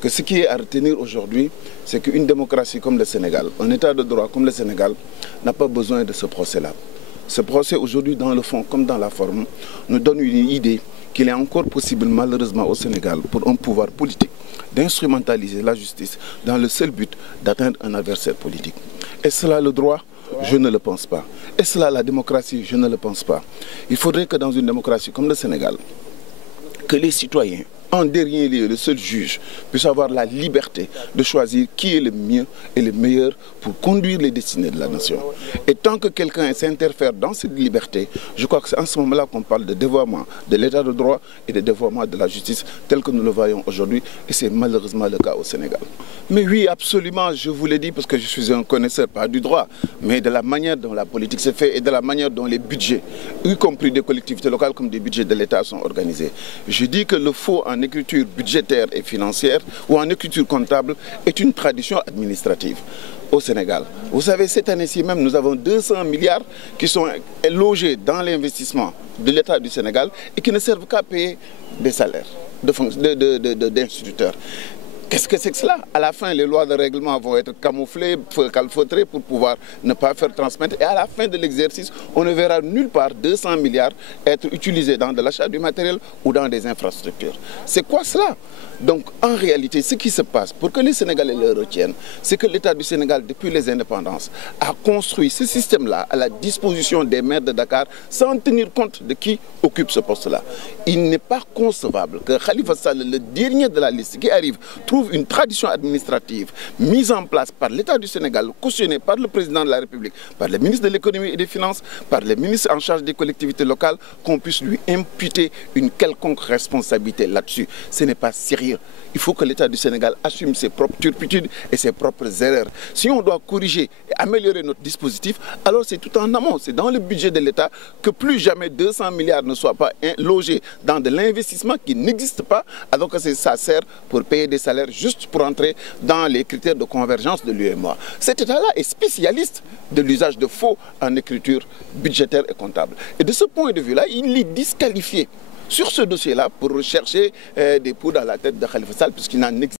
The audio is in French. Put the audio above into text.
que ce qui est à retenir aujourd'hui, c'est qu'une démocratie comme le Sénégal, un état de droit comme le Sénégal, n'a pas besoin de ce procès-là. Ce procès aujourd'hui, dans le fond comme dans la forme, nous donne une idée qu'il est encore possible malheureusement au Sénégal pour un pouvoir politique d'instrumentaliser la justice dans le seul but d'atteindre un adversaire politique. Est-ce cela le droit? Je ne le pense pas. Est-ce cela la démocratie? Je ne le pense pas. Il faudrait que dans une démocratie comme le Sénégal, que les citoyens, en dernier lieu, le seul juge, puisse avoir la liberté de choisir qui est le mieux et le meilleur pour conduire les destinées de la nation. Et tant que quelqu'un s'interfère dans cette liberté, je crois que c'est en ce moment-là qu'on parle de dévoiement de l'état de droit et de dévoiement de la justice tel que nous le voyons aujourd'hui, et c'est malheureusement le cas au Sénégal. Mais oui, absolument, je vous l'ai dit parce que je suis un connaisseur, pas du droit, mais de la manière dont la politique se fait et de la manière dont les budgets, y compris des collectivités locales comme des budgets de l'État, sont organisés. Je dis que le faux en écriture budgétaire et financière ou en écriture comptable est une tradition administrative au Sénégal. Vous savez, cette année-ci même, nous avons 200 milliards qui sont logés dans l'investissement de l'État du Sénégal et qui ne servent qu'à payer des salaires d'instituteurs. Qu'est-ce que c'est que cela? À la fin, les lois de règlement vont être camouflées, calfeutrées pour pouvoir ne pas faire transmettre. Et à la fin de l'exercice, on ne verra nulle part 200 milliards être utilisés dans de l'achat du matériel ou dans des infrastructures. C'est quoi cela? Donc, en réalité, ce qui se passe, pour que les Sénégalais le retiennent, c'est que l'État du Sénégal, depuis les indépendances, a construit ce système-là à la disposition des maires de Dakar sans tenir compte de qui occupe ce poste-là. Il n'est pas concevable que Khalifa Sall, le dernier de la liste qui arrive, trouve une tradition administrative mise en place par l'État du Sénégal, cautionnée par le président de la République, par le ministre de l'économie et des finances, par le ministre en charge des collectivités locales, qu'on puisse lui imputer une quelconque responsabilité là-dessus. Ce n'est pas sérieux. Il faut que l'État du Sénégal assume ses propres turpitudes et ses propres erreurs. Si on doit corriger et améliorer notre dispositif, alors c'est tout en amont, c'est dans le budget de l'État que plus jamais 200 milliards ne soient pas logés dans de l'investissement qui n'existe pas, alors que ça sert pour payer des salaires juste pour entrer dans les critères de convergence de l'UEMOA. Cet État-là est spécialiste de l'usage de faux en écriture budgétaire et comptable. Et de ce point de vue-là, il est disqualifié sur ce dossier-là pour rechercher des poux dans la tête de Khalifa Sall, puisqu'il n'en existe